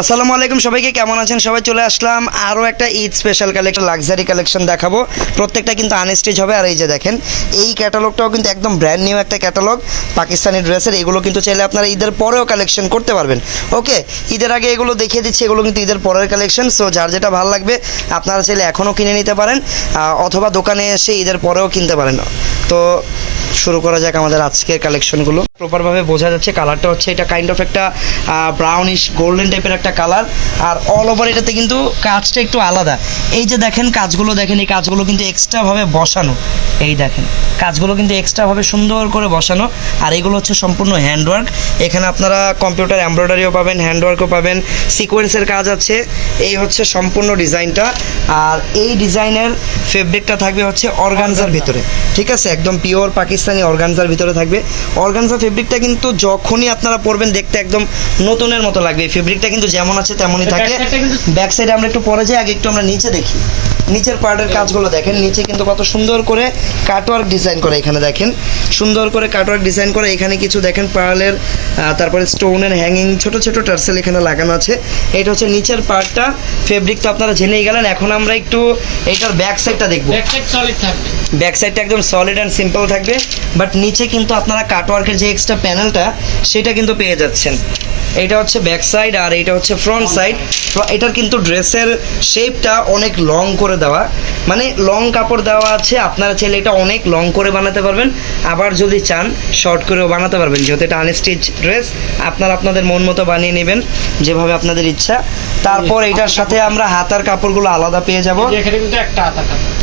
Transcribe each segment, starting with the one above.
আসসালামু আলাইকুম, সবাইকে কেমন আছেন? সবাই চলে আসলাম আরও একটা Eid special collection luxury collection দেখাবো। প্রত্যেকটা কিন্তু আনস্টিচ হবে। আর এই যে দেখেন, এই ক্যাটালগটাও কিন্তু একদম ব্র্যান্ড নিউ একটা ক্যাটালগ পাকিস্তানি ড্রেসের এগুলো কিন্তু চাইলে আপনারা ঈদের পরেও কালেকশন করতে পারবেন। ওকে ঈদের আগে এগুলো দেখিয়ে দিচ্ছি, এগুলো কিন্তু ঈদের পরের কালেকশন সো যার যেটা ভালো লাগবে, আপনারা চাইলে এখনও কিনে নিতে পারেন অথবা দোকানে এসে ঈদের পরেও কিনতে পারেন। তো, শুরু করা যাক আমাদের আজকের কালেকশনগুলো প্রপারভাবে বোঝা যাচ্ছে কালারটা হচ্ছে এটা কাইন্ড অফ একটা ব্রাউনিশ গোল্ডেন টাইপের একটা কালার আর অল ওভার এটাতে কিন্তু কাজটা একটু আলাদা। এই যে দেখেন কাজগুলো, দেখেন এই কাজগুলো কিন্তু এক্সট্রাভাবে বসানো। এই দেখেন, কাজগুলো কিন্তু এক্সট্রাভাবে সুন্দর করে বসানো। আর এগুলো হচ্ছে সম্পূর্ণ হ্যান্ডওয়ার্ক এখানে আপনারা কম্পিউটার এমব্রয়ডারিও পাবেন হ্যান্ডওয়ার্কও পাবেন সিকোয়েন্সের কাজ আছে। এই হচ্ছে সম্পূর্ণ ডিজাইনটা। আর এই ডিজাইনের ফেব্রিকটা থাকবে হচ্ছে অর্গানজার ভিতরে। ঠিক আছে? একদম পিওর পাকিস্তানি অর্গানজার ভিতরে থাকবে। অর্গানজা ফেব্রিকটা কিন্তু যখনই আপনারা পরবেন দেখতে একদম নতুনের মতো লাগবে। ফেব্রিকটা কিন্তু যেমন আছে তেমনই থাকে। ব্যাক সাইডে আমরা একটু পরে যাই আগে একটু আমরা নিচে দেখি। নিচের পার্টের কাজগুলো দেখেন। নিচে কিন্তু কত সুন্দর করে কাটওয়ার্ক ডিজাইন করে এখানে দেখেন। সুন্দর করে কাটওয়ার্ক ডিজাইন করে এখানে কিছু দেখেন পার্লের তারপরে স্টোনের হ্যাঙ্গিং ছোট ছোট টার্সেল এখানে লাগানো আছে। এটা হচ্ছে নিচের পার্টটা ফেব্রিক তো আপনারা জেনেই গেলেন এখন আমরা একটু এটার ব্যাক সাইডটা দেখব। ব্যাক সাইড সলিড থাকবে। ব্যাক সাইডটা একদম সলিড অ্যান্ড সিম্পল থাকবে। বাট নিচে কিন্তু আপনারা কাটওয়ার্কের যে এক্সট্রা প্যানেলটা সেটা কিন্তু পেয়ে যাচ্ছেন। এটা হচ্ছে ব্যাক সাইড আর এটা হচ্ছে ফ্রন্ট সাইড এটার কিন্তু ড্রেসের শেপটা অনেক লং করে দেওয়া। মানে লং কাপড় দেওয়া আছে, আপনারা চাইলে এটা অনেক লং করে বানাতে পারবেন। আবার যদি চান শর্ট করেও বানাতে পারবেন। যেহেতু এটা আনস্টিচ ড্রেস আপনারা আপনাদের মন মতো বানিয়ে নেবেন, যেভাবে আপনাদের ইচ্ছা। তারপর এটার সাথে আমরা হাতার কাপড়গুলো আলাদা পেয়ে যাব। এখানে কিন্তু একটা আতা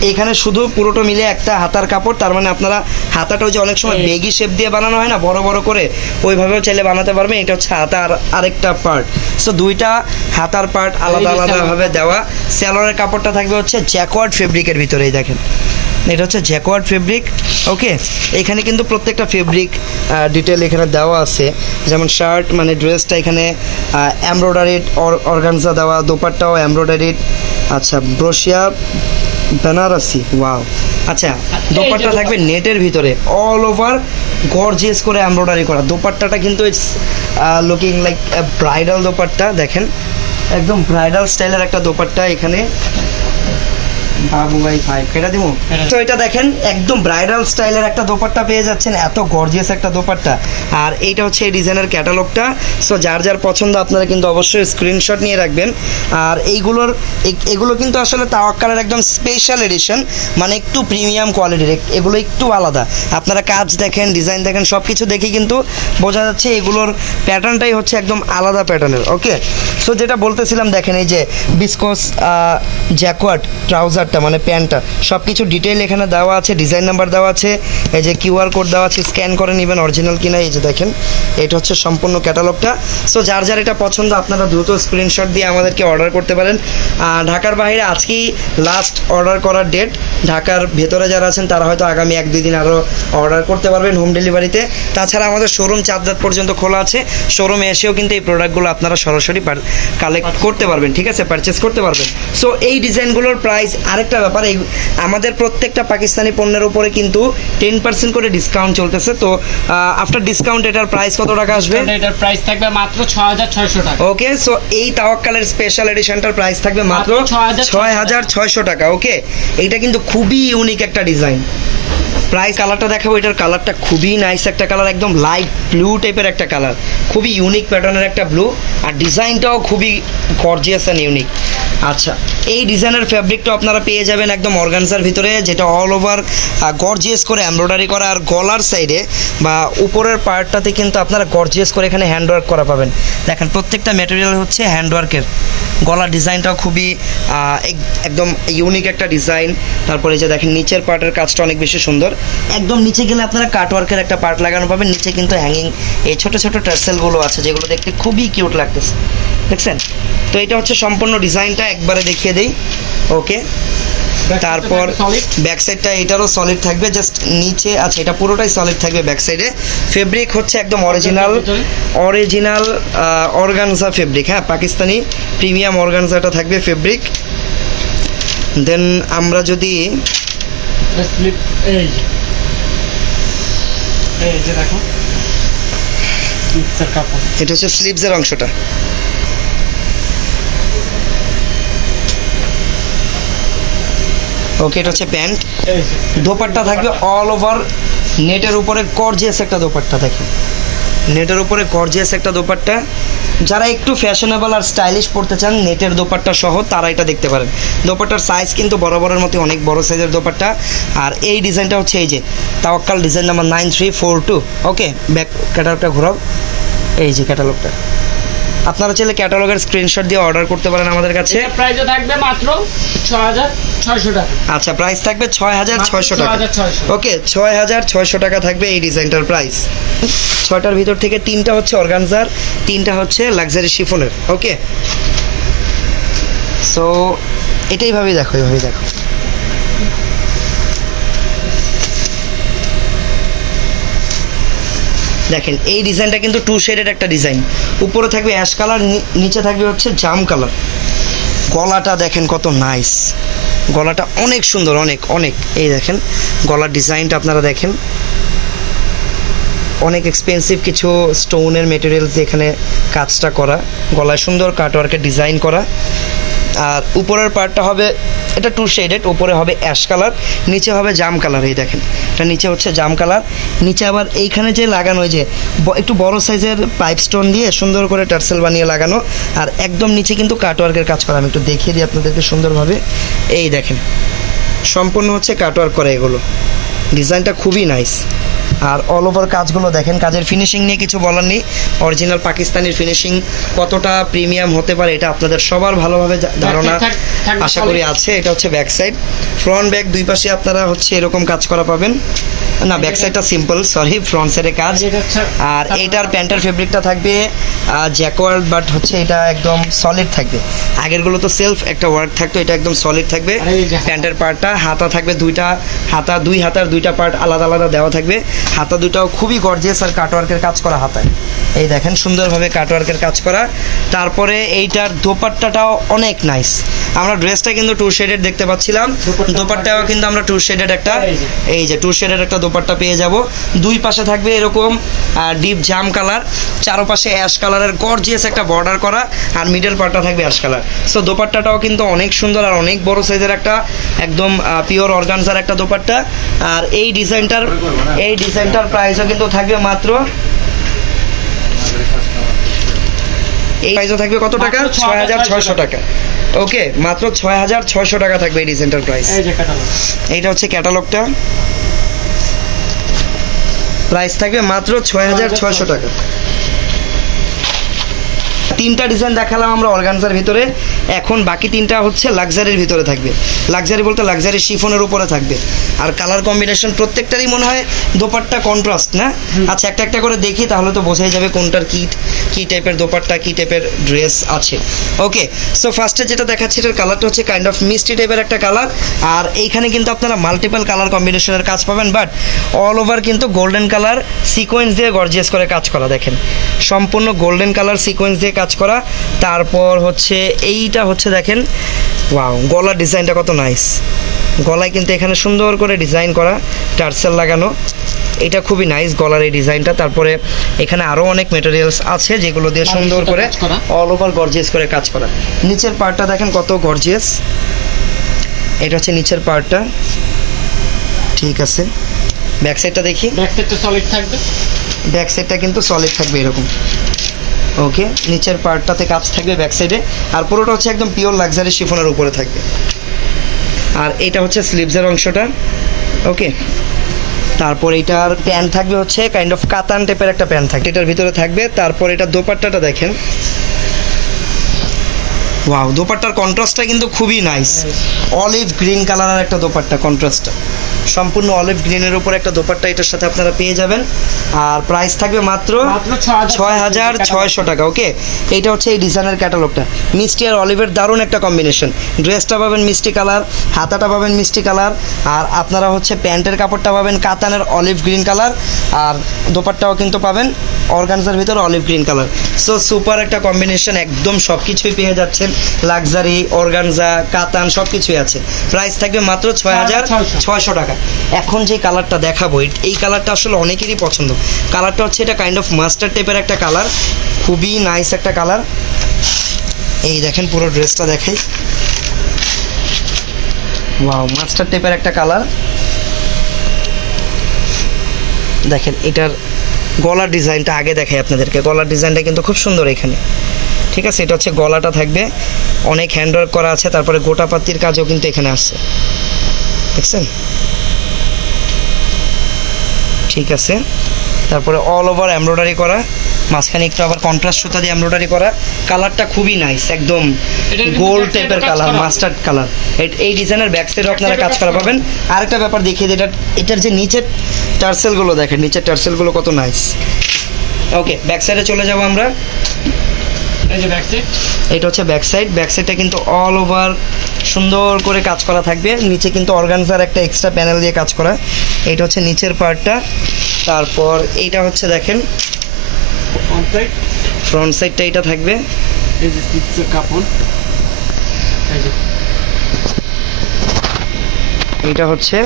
এখানে শুধু পুরোটা মিলে একটা হাতার কাপড় তার মানে আপনারা হাতাটা ওই যে অনেক সময়। বেগি শেপ দিয়ে বানানো হয় না বড় বড় করে ওইভাবেও চাইলে বানাতে পারবেন। এটা হচ্ছে হাতার আরেকটা পার্ট সো দুইটা হাতার পার্ট আলাদা আলাদাভাবে দেওয়া। স্যালোয়ারের কাপড়টা থাকবে হচ্ছে জ্যাকওয়ার্ড ফেব্রিকের ভিতরেই দেখেন। এটা হচ্ছে জ্যাকওয়ার্ড ফেব্রিক ওকে? এখানে কিন্তু প্রত্যেকটা ফেব্রিক ডিটেল এখানে দেওয়া আছে। যেমন শার্ট মানে ড্রেসটা এখানে এমব্রয়ডারিড অর্গানজা দেওয়া দোপাট্টাও এমব্রয়ডারিড। আচ্ছা ব্রোশিয়া বেনারসি ওয়াও। আচ্ছা দোপাট্টা থাকবে নেটের ভিতরে অল ওভার গর্জিয়াস করে এমব্রয়ডারি করা। দোপাট্টাটা কিন্তু it's looking like bridal dupatta দেখেন। একদম ব্রাইডাল স্টাইলের একটা দোপাট্টা এখানে। বাবু ভাই ফাইভ কেটা দিব তো এটা দেখেন একদম ব্রাইডাল স্টাইলের একটা দোপাট্টা পেয়ে যাচ্ছেন এত গর্জিয়াস একটা দোপাট্টা। আর এইটা হচ্ছে এই ডিজাইনের ক্যাটালগটা সো যার যার পছন্দ আপনারা কিন্তু অবশ্যই স্ক্রিনশট নিয়ে রাখবেন। আর এইগুলোর এগুলো কিন্তু আসলে তাওয়াক্কালের একদম স্পেশাল এডিশন মানে একটু প্রিমিয়াম কোয়ালিটির এগুলো একটু আলাদা। আপনারা কাজ দেখেন ডিজাইন দেখেন সব কিছু দেখে কিন্তু বোঝা যাচ্ছে এগুলোর প্যাটার্নটাই হচ্ছে একদম আলাদা প্যাটার্নের ওকে সো যেটা বলতেছিলাম দেখেন এই যে বিসকোস জ্যাকওয়ার্ড ট্রাউজারটা মানে প্যান্টটা সব কিছু ডিটেল এখানে দেওয়া আছে ডিজাইন নাম্বার দেওয়া আছে, এই যে কিউআর কোড দেওয়া আছে স্ক্যান করে নেবেন অরিজিনাল কিনা, এই যে দেখেন। এটা হচ্ছে সম্পূর্ণ ক্যাটালগটা সো যার যার এটা পছন্দ, আপনারা দ্রুত স্ক্রিনশট দিয়ে আমাদেরকে অর্ডার করতে পারেন। ঢাকার বাইরে আজকেই লাস্ট অর্ডার করার ডেট ঢাকার ভেতরে যারা আছেন তারা হয়তো আগামী এক দুই দিন আরও অর্ডার করতে পারবেন হোম ডেলিভারিতে তাছাড়া আমাদের শোরুম চার রাত পর্যন্ত খোলা আছে। শোরুমে এসেও কিন্তু এই প্রোডাক্টগুলো আপনারা সরাসরি কালেক্ট করতে পারবেন ঠিক আছে? পারচেস করতে পারবেন। সো এই ডিজাইনগুলোর প্রাইস আরেকটা ব্যাপার এই আমাদের প্রত্যেকটা পাকিস্তানি পণ্যের উপরে কিন্তু টেন পার্সেন্ট করে ডিসকাউন্ট চলতেছে। তো আফটার ডিসকাউন্ট এটার প্রাইস কত টাকা আসবে? এটার প্রাইস থাকবে মাত্র ছ হাজার ছয়শো টাকা। ওকে সো এই তাওয়াক্কালের স্পেশাল এডিশনটার প্রাইস থাকবে মাত্র মাত্র 6,600 ছয় হাজার ছয়শো টাকা ওকে এইটা কিন্তু খুবই ইউনিক একটা ডিজাইন প্রাইস কালারটা দেখাবো, এটার কালারটা খুবই নাইস একটা কালার একদম লাইট ব্লু টাইপের একটা কালার খুবই ইউনিক প্যাটার্নের একটা ব্লু আর ডিজাইনটাও খুবই গর্জিয়াস অ্যান্ড ইউনিক আচ্ছা এই ডিজাইনের ফ্যাব্রিকটা আপনারা পেয়ে যাবেন একদম অর্গানসার ভিতরে, যেটা অল ওভার গর্জিয়াস করে এমব্রয়ডারি করা, আর গলার সাইডে বা উপরের পার্টটাতে কিন্তু আপনারা গর্জিয়াস করে এখানে হ্যান্ডওয়ার্ক করা পাবেন। দেখেন, প্রত্যেকটা ম্যাটেরিয়াল হচ্ছে হ্যান্ডওয়ার্কের গলার ডিজাইনটাও খুবই এক- একদম ইউনিক একটা ডিজাইন তারপরে যে দেখেন, নিচের পার্টের কাজটা অনেক বেশি সুন্দর। একদম নিচে গেলে আপনারা কাটওয়ার্কের একটা পার্ট লাগানো পাবেন, নিচে কিন্তু হ্যাঙ্গিং এই ছোটো ছোটো টার্সেলগুলো আছে, যেগুলো দেখতে খুবই কিউট লাগতেছে। দেখছেন? তো এটা হচ্ছে সম্পূর্ণ ডিজাইনটা একবারে দেখিয়ে দিই। ওকে তারপর ব্যাক সাইডটা এটারও সলিড থাকবে জাস্ট নিচে আচ্ছা এটা পুরোটাই সলিড থাকবে ব্যাক সাইডে ফেব্রিক হচ্ছে একদম অরিজিনাল অরিজিনাল অর্গানজা ফেব্রিক হ্যাঁ পাকিস্তানি প্রিমিয়াম অর্গানজাটা থাকবে ফেব্রিক দেন আমরা যদি এই যে। দেখো। স্লিপসের কাপড়। এটা হচ্ছে স্লিভসের অংশটা। ওকে এটা হচ্ছে প্যান্ট দোপাট্টা থাকবে অল ওভার নেটের উপরে গর্জিয়াস একটা দোপাট্টা, দেখেন। নেটের উপরে গর্জিয়াস একটা দোপাট্টা। যারা একটু ফ্যাশনেবল আর স্টাইলিশ পড়তে চান, নেটের দোপাট্টা সহ তারা এটা দেখতে পারেন। দোপাট্টার সাইজ কিন্তু বরাবরের মতো অনেক বড় সাইজের দোপাট্টা। আর এই ডিজাইনটা হচ্ছে এই যে, Tawakkal design number nine three four two okay back ক্যাটালগটা ঘোরাও। এই যে ক্যাটালগটা আপনারা চাইলে ক্যাটালগের স্ক্রিনশট দিয়ে অর্ডার করতে পারেন আমাদের কাছে। প্রাইসও থাকবে মাত্র ছয় হাজার আচ্ছা প্রাইস থাকবে ছয় হাজার ছয়শো টাকা। ওকে ছয় হাজার ছয়শো টাকা থাকবে এই ডিজাইনটার প্রাইস ছয়টার ভিতর থেকে তিনটা হচ্ছে অর্গানজার তিনটা হচ্ছে লাক্সারি শিফনের ওকে? সো এটাই ভাবেই দেখো এইভাবেই দেখো। দেখেন, এই ডিজাইনটা কিন্তু টু শেডের একটা ডিজাইন। উপরে থাকবে অ্যাশ কালার নিচে থাকবে হচ্ছে জাম কালার গলাটা দেখেন কত নাইস গলাটা অনেক সুন্দর, অনেক অনেক। এই দেখেন, গলার ডিজাইনটা আপনারা দেখেন। অনেক এক্সপেন্সিভ কিছু স্টোনের মেটেরিয়ালস এখানে কাজটা করা। গলায় সুন্দর কাটওয়ার্কের ডিজাইন করা। আর উপরের পার্টটা হবে, এটা টু শেডেড উপরে হবে অ্যাশ কালার নিচে হবে জাম কালার এই দেখেন। এটা নিচে হচ্ছে জাম কালার নিচে আবার এইখানে যে লাগানো যে একটু বড় সাইজের পাইপ স্টোন দিয়ে সুন্দর করে টার্সেল বানিয়ে লাগানো, আর একদম নিচে কিন্তু কাটওয়ার্কের কাজ করা। আমি একটু দেখিয়ে দিই আপনাদেরকে সুন্দরভাবে। এই দেখেন, সম্পূর্ণ হচ্ছে কাটওয়ার্ক করা এগুলো। ডিজাইনটা খুবই নাইস আর অল ওভার কাজগুলো দেখেন কাজের ফিনিশিং নিয়ে কিছু বলার নেই। অরিজিনাল পাকিস্তানের ফিনিশিং কতটা প্রিমিয়াম হতে পারে এটা আপনাদের সবার ভালোভাবে ধারণা আশা করি আছে এটা হচ্ছে ব্যাক সাইড ফ্রন্ট ব্যাক দুই পাশে আপনারা হচ্ছে এরকম কাজ করা পাবেন। না ব্যাক সাইডটা সিম্পল সরি ফ্রন্ট সাইডে কাজ আর এইটার প্যান্টের ফেব্রিকটা থাকবে জ্যাকওয়ার্ড বাট হচ্ছে এটা একদম সলিড থাকবে। আগেরগুলো তো সেলফ একটা ওয়ার্ক থাকতো এটা একদম সলিড থাকবে। প্যান্টের পার্টটা হাতা থাকবে দুইটা হাতা দুই হাতার দুইটা পার্ট আলাদা আলাদা দেওয়া থাকবে। হাতা দুটাও খুবই গর্জিয়াস আর কাটওয়ার্কের কাজ করা হাতায়। এই দেখেন সুন্দরভাবে কাটওয়ার্কের কাজ করা। তারপরে এইটার দোপাট্টাটাও অনেক নাইস আমরা ড্রেসটা কিন্তু টু শেডেড দেখতে পাচ্ছিলাম। দোপাট্টা দোপাট্টাও কিন্তু আমরা টু শেডেড একটা এই যে। টু শেডের একটা দোপাট্টা পেয়ে যাব। দুই পাশে থাকবে এরকম ডিপ জাম কালার চারপাশে অ্যাশ কালারের গর্জিয়াস একটা বর্ডার করা আর মিডল পার্টটা থাকবে অ্যাশ কালার সো দোপাট্টাটাও কিন্তু অনেক সুন্দর আর অনেক বড় সাইজের একটা একদম পিওর অর্গানজার একটা দোপাট্টা। আর এই ডিজাইনটার এই ডিজাইনটার প্রাইসও কিন্তু থাকবে মাত্র এই প্রাইসও থাকবে কত টাকা? ছয় হাজার ছয়শো টাকা। ওকে মাত্র ছয় হাজার ছয়শো টাকা থাকবে এই ডিজাইনটার প্রাইস এই যে কাটালো এইটা হচ্ছে ক্যাটালগটা প্রাইস থাকবে মাত্র ছয় হাজার ছয়শো টাকা। তিনটা ডিজাইন দেখালাম আমরা অর্গানজার ভিতরে। এখন বাকি তিনটা হচ্ছে লাক্সারির ভিতরে থাকবে। লাক্সারি বলতে লাক্সারি শিফনের উপরে থাকবে। আর কালার কম্বিনেশন প্রত্যেকটারই মনে হয় দোপাট্টা কন্ট্রাস্ট না? আচ্ছা একটা একটা করে দেখি তাহলে তো বোঝাই যাবে কোনটার কি কী টাইপের দোপাট্টা কী টাইপের ড্রেস আছে। ওকে সো ফার্স্টে যেটা দেখাচ্ছি এটার কালারটা হচ্ছে কাইন্ড অফ মিষ্টি টাইপের একটা কালার আর এইখানে কিন্তু আপনারা মাল্টিপল কালার কম্বিনেশনের কাজ পাবেন বাট অল ওভার কিন্তু গোল্ডেন কালার সিকোয়েন্স দিয়ে গর্জিয়াস করে কাজ করা দেখেন। সম্পূর্ণ গোল্ডেন কালার সিকোয়েন্স দিয়ে কাজ করা। তারপর হচ্ছে এইটা হচ্ছে দেখেন ওয়াও গলার ডিজাইনটা কত নাইস গলায় কিন্তু এখানে সুন্দর করে ডিজাইন করা টার্সেল লাগানো এটা খুবই নাইস গলার এই ডিজাইনটা। তারপরে এখানে আরও অনেক মেটেরিয়ালস আছে যেগুলো দিয়ে সুন্দর করে অল ওভার গর্জিয়াস করে কাজ করা। নিচের পার্টটা দেখেন কত গর্জিয়াস এটা হচ্ছে নিচের পার্টটা ঠিক আছে। ব্যাক সাইডটা দেখি। ব্যাক সাইডটা সলিড থাকবে। ব্যাক সাইডটা কিন্তু সলিড থাকবে এরকম। ওকে নিচের পার্টটাতে কাজ থাকবে ব্যাক সাইডে আর পুরোটা হচ্ছে একদম পিওর লাক্সারি শিফনের উপরে থাকবে। আর এটা হচ্ছে স্লিভসের অংশটা। ওকে তারপর এটার প্যান্ট থাকবে হচ্ছে কাইন্ড অফ কাতান টাইপের একটা প্যান্ট থাকবে। এটার ভিতরে থাকবে। তারপর এটা দোপাট্টাটা দেখেন। ওয়াও দোপাট্টার কন্ট্রাস্টটা কিন্তু খুবই নাইস অলিভ গ্রিন কালারের একটা দোপাট্টা কন্ট্রাস্টটা সম্পূর্ণ অলিভ গ্রিনের উপর একটা দোপাট্টা এটার সাথে আপনারা পেয়ে যাবেন। আর প্রাইস থাকবে মাত্র মাত্র 6,600 ছয় হাজার ছয়শো টাকা। ওকে? এইটা হচ্ছে এই ডিজাইনের ক্যাটালগটা। মিষ্টি আর অলিভের দারুণ একটা কম্বিনেশন। ড্রেসটা পাবেন মিষ্টি কালার হাতাটা পাবেন মিষ্টি কালার আর আপনারা হচ্ছে প্যান্টের কাপড়টা পাবেন কাতানের অলিভ গ্রিন কালার আর দোপাট্টাও কিন্তু পাবেন অর্গানজার ভিতরে olive green colour. So super একটা কম্বিনেশন একদম সব কিছুই পেয়ে যাচ্ছেন। লাক্সারি অর্গানজা কাতান সব কিছুই আছে। প্রাইস থাকবে মাত্র ছয় হাজার ছয়শো টাকা। এখন যে কালারটা দেখাবো এই- কালারটা আসলে অনেকেরই পছন্দ। কালারটা হচ্ছে এটা কাইন্ড অফ মাস্টার টাইপের একটা কালার, খুবই নাইস একটা কালার। এই দেখেন পুরো ড্রেসটা দেখাই। ওয়াও মাস্টার টেপের একটা কালার। দেখেন, এটার গলার ডিজাইনটা আগে দেখাই আপনাদেরকে। গলার ডিজাইনটা কিন্তু খুব সুন্দর এখানে। ঠিক আছে, এটা হচ্ছে গলাটা থাকবে। অনেক হ্যান্ডওয়ার্ক করা আছে, তারপরে গোটা পাতির কাজও কিন্তু এখানে আসছে দেখছেন? ঠিক আছে। তারপরে অল ওভার এমব্রয়ডারি করা। মাঝখানে একটু আবার কন্ট্রাস্ট সুতা দিয়ে এমব্রয়ডারি করা। কালারটা খুবই নাইস একদম গোল্ড টাইপের কালার। মাস্টার্ড কালার এই ডিজাইনের ব্যাক সাইডে আপনারা কাজ করা পাবেন পাবেন। আরেকটা ব্যাপার দেখিয়ে দিই এটা এটার যে নিচের টার্সেলগুলো দেখেন নিচের টার্সেলগুলো কত নাইস ওকে ব্যাক সাইডে চলে যাব আমরা এই যে ব্যাক সাইড এটা হচ্ছে ব্যাক সাইড ব্যাক সাইডটা কিন্তু অল ওভার সুন্দর করে কাজ করা থাকবে। নিচে কিন্তু অর্গানজার একটা এক্সট্রা প্যানেল দিয়ে কাজ করা। এটা হচ্ছে নিচের পার্টটা তারপর এইটা হচ্ছে দেখেন। ফ্রন্ট সাইডটা এটা থাকবে। কাপড়। এটা হচ্ছে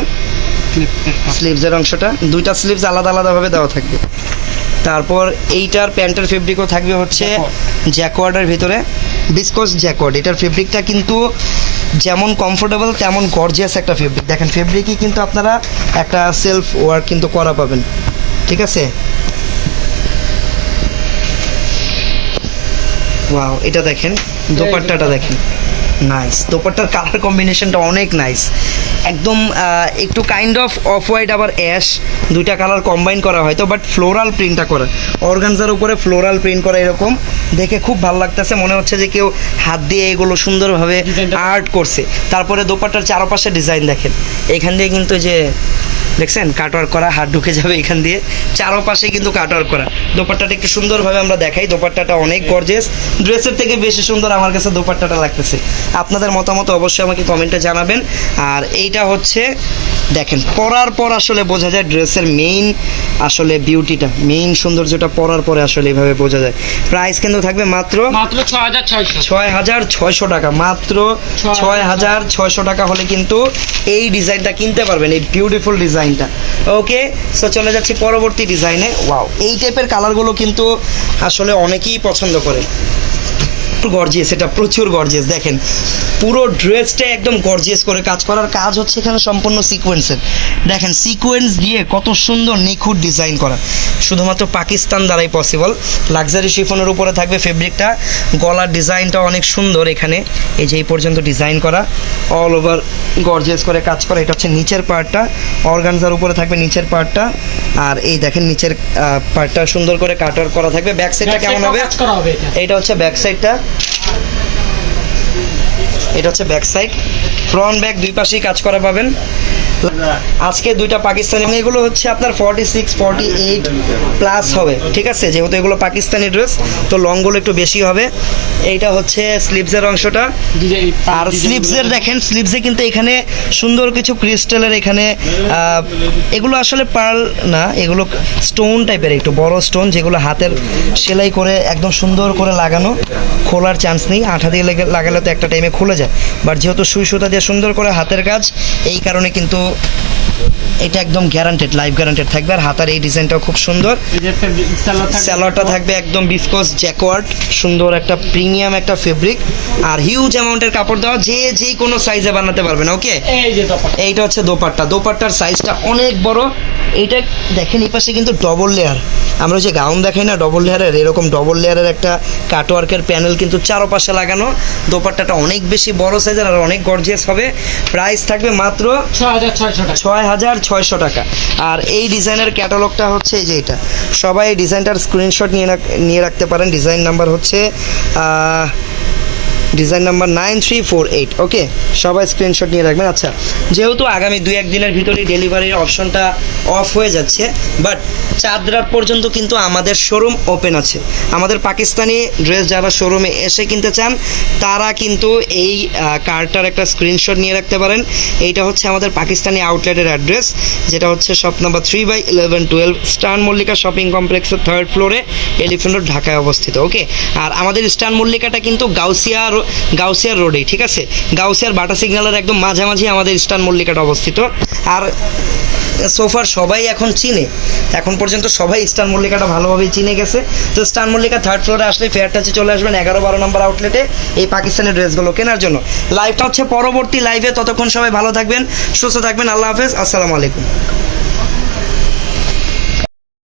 স্লিভসের অংশটা। দুইটা স্লিভস আলাদা আলাদাভাবে দেওয়া থাকবে। তারপর এইটার প্যান্টের ফেব্রিকও থাকবে হচ্ছে জ্যাকওয়ার্ডের ভিতরে বিসকস জ্যাকওয়ার্ড এটার ফেব্রিকটা কিন্তু যেমন কমফোর্টেবল তেমন গর্জিয়াস একটা ফেব্রিক দেখেন ফেব্রিকই কিন্তু আপনারা একটা সেলফ ওয়ার্ক কিন্তু করা পাবেন। ঠিক আছে? ওয়াও এটা দেখেন দোপাট্টাটা দেখেন। নাইস দোপাট্টার কালার কম্বিনেশনটা অনেক নাইস একদম একটু কাইন্ড অফ অফ হোয়াইট আবার অ্যাশ দুইটা কালার কম্বাইন করা হয়তো বাট ফ্লোরাল প্রিন্টটা করা। অর্গানজার উপরে ফ্লোরাল প্রিন্ট করা এরকম। দেখে খুব ভালো লাগতেছে। মনে হচ্ছে যে কেউ হাত দিয়ে এগুলো সুন্দরভাবে আর্ট করছে। তারপরে দোপাট্টার চারপাশে ডিজাইন দেখেন। এখান দিয়ে কিন্তু যে দেখছেন? কাটওয়ার্ক করা, হাত ঢুকে যাবে এখান দিয়ে। চারপাশে কিন্তু কাটওয়ার্ক করা। দোপাট্টাটা একটু সুন্দরভাবে আমরা দেখাই। দোপাট্টাটা অনেক গর্জেস ড্রেসের থেকে বেশি সুন্দর আমার কাছে দোপাট্টাটা লাগতেছে। আপনাদের মতামত অবশ্যই আমাকে কমেন্টে জানাবেন। আর এইটা হচ্ছে দেখেন পরার পর আসলে বোঝা যায় ড্রেসের মেইন আসলে বিউটিটা মেইন সৌন্দর্যটা পরার পরে আসলে এইভাবে বোঝা যায়। প্রাইস কিন্তু থাকবে মাত্র মাত্র ছয় হাজার ছয়শো টাকা মাত্র ছয় ছয় হাজার ছয়শো টাকা হলে কিন্তু এই ডিজাইনটা কিনতে পারবেন এই বিউটিফুল ডিজাইনটা ওকে সো চলে যাচ্ছি পরবর্তী ডিজাইনে ওয়াও এই টাইপের কালারগুলো কিন্তু আসলে অনেকেই পছন্দ করে। গর্জিয়াস এটা প্রচুর গর্জিয়াস দেখেন। পুরো ড্রেসটা একদম গর্জিয়াস করে কাজ করার কাজ হচ্ছে এখানে সম্পূর্ণ সিকোয়েন্সের দেখেন সিকোয়েন্স দিয়ে কত সুন্দর নিখুঁত ডিজাইন করা। শুধুমাত্র পাকিস্তান দ্বারাই পসিবল লাক্সারি শিফনের উপরে থাকবে ফেব্রিকটা গলার ডিজাইনটা অনেক সুন্দর এখানে। এই যে এই পর্যন্ত ডিজাইন করা। অল ওভার গর্জিয়াস করে কাজ করা। এটা হচ্ছে নিচের পার্টটা অর্গানজার উপরে থাকবে নিচের পার্টটা আর এই দেখেন নিচের পার্টটা সুন্দর করে কাটার করা থাকবে। ব্যাক সাইডটা কেমন হবে? এটা। হচ্ছে ব্যাক সাইডটা এটা হচ্ছে ব্যাক সাইড ফ্রন্ট ব্যাক দুই পাশেই কাজ করা পাবেন। আজকে দুইটা পাকিস্তানি এবং এগুলো হচ্ছে আপনার forty six forty eight plus হবে ঠিক আছে? যেহেতু এগুলো পাকিস্তানি ড্রেস তো লংগুলো একটু বেশি হবে। এইটা হচ্ছে স্লিভসের অংশটা। আর স্লিভসের দেখেন স্লিভসে কিন্তু এখানে সুন্দর কিছু ক্রিস্টালের এখানে এগুলো আসলে পার্ল না এগুলো স্টোন টাইপের একটু বড় স্টোন যেগুলো হাতের সেলাই করে একদম সুন্দর করে লাগানো খোলার চান্স নেই। আঠা দিয়ে লেগে- লাগালে তো একটা টাইমে খুলে যায়। বাট যেহেতু সুই সুতা দিয়ে সুন্দর করে হাতের কাজ এই কারণে কিন্তু এটা একদম গ্যারান্টেড লাইফ গ্যারান্টেড থাকবে। আর হাতার এই ডিজাইনটাও খুব সুন্দর। স্যালোয়ারটা থাকবে একদম বিসকস জ্যাকওয়ার্ড সুন্দর একটা প্রিমিয়াম একটা ফেব্রিক আর হিউজ অ্যামাউন্টের কাপড় দেওয়া যে যে কোনো সাইজে বানাতে পারবেন ওকে দোপাট্টা। এইটা হচ্ছে দোপাট্টা। দোপাট্টার সাইজটা অনেক বড়। এইটা দেখেন এই পাশে কিন্তু ডবল লেয়ার আমরা যে গাউন দেখাই না ডবল লেয়ারের এরকম ডবল লেয়ারের একটা কাটওয়ার্কের প্যানেল কিন্তু চারপাশে লাগানো। দোপাট্টাটা অনেক বেশি বড় সাইজের আর অনেক গর্জিয়াস হবে। প্রাইস থাকবে মাত্র ছ হাজার ছয় হাজার ছয়শো টাকা। আর এই ডিজাইনের ক্যাটালগটা হচ্ছে এই যে এটা। সবাই এই ডিজাইনটার স্ক্রিনশট নিয়ে নিয়ে রাখতে পারেন। ডিজাইন নাম্বার হচ্ছে design number nine three four eight, okay? সবাই স্ক্রিনশট নিয়ে রাখবেন। আচ্ছা যেহেতু আগামী দুই এক দিনের ভিতরেই ডেলিভারির অপশনটা অফ হয়ে যাচ্ছে বাট চাঁদ রাত পর্যন্ত কিন্তু আমাদের শোরুম ওপেন আছে। আমাদের পাকিস্তানি ড্রেস যারা শোরুমে এসে কিনতে চান, তারা কিন্তু এই কার্ডটার একটা স্ক্রিনশট নিয়ে রাখতে পারেন। এইটা হচ্ছে আমাদের পাকিস্তানি আউটলেটের অ্যাড্রেস যেটা হচ্ছে shop number three by eleven twelve star Mallika shopping কমপ্লেক্সের থার্ড ফ্লোরে এলিফেন্ট রোড ঢাকায় অবস্থিত, ওকে? আর আমাদের স্টার মল্লিকাটা কিন্তু গাউসিয়া গাউসিয়ার রোডেই ঠিক আছে? গাউসিয়ার বাটা সিগন্যালের একদম মাঝামাঝি আমাদের স্টার মল্লিকাটা অবস্থিত। আর সোফার সবাই এখন চিনে। এখন পর্যন্ত সবাই স্টার মল্লিকাটা ভালোভাবেই চিনে গেছে। তো স্টার মল্লিকা থার্ড ফ্লোরে আসলে ফেয়ার টাচে চলে আসবেন এগারো বারো নম্বর আউটলেটে এই পাকিস্তানের ড্রেসগুলো কেনার জন্য। লাইভটা হচ্ছে পরবর্তী লাইভে ততক্ষণ সবাই ভালো থাকবেন, সুস্থ থাকবেন। আল্লাহ হাফেজ। আসসালামু আলাইকুম।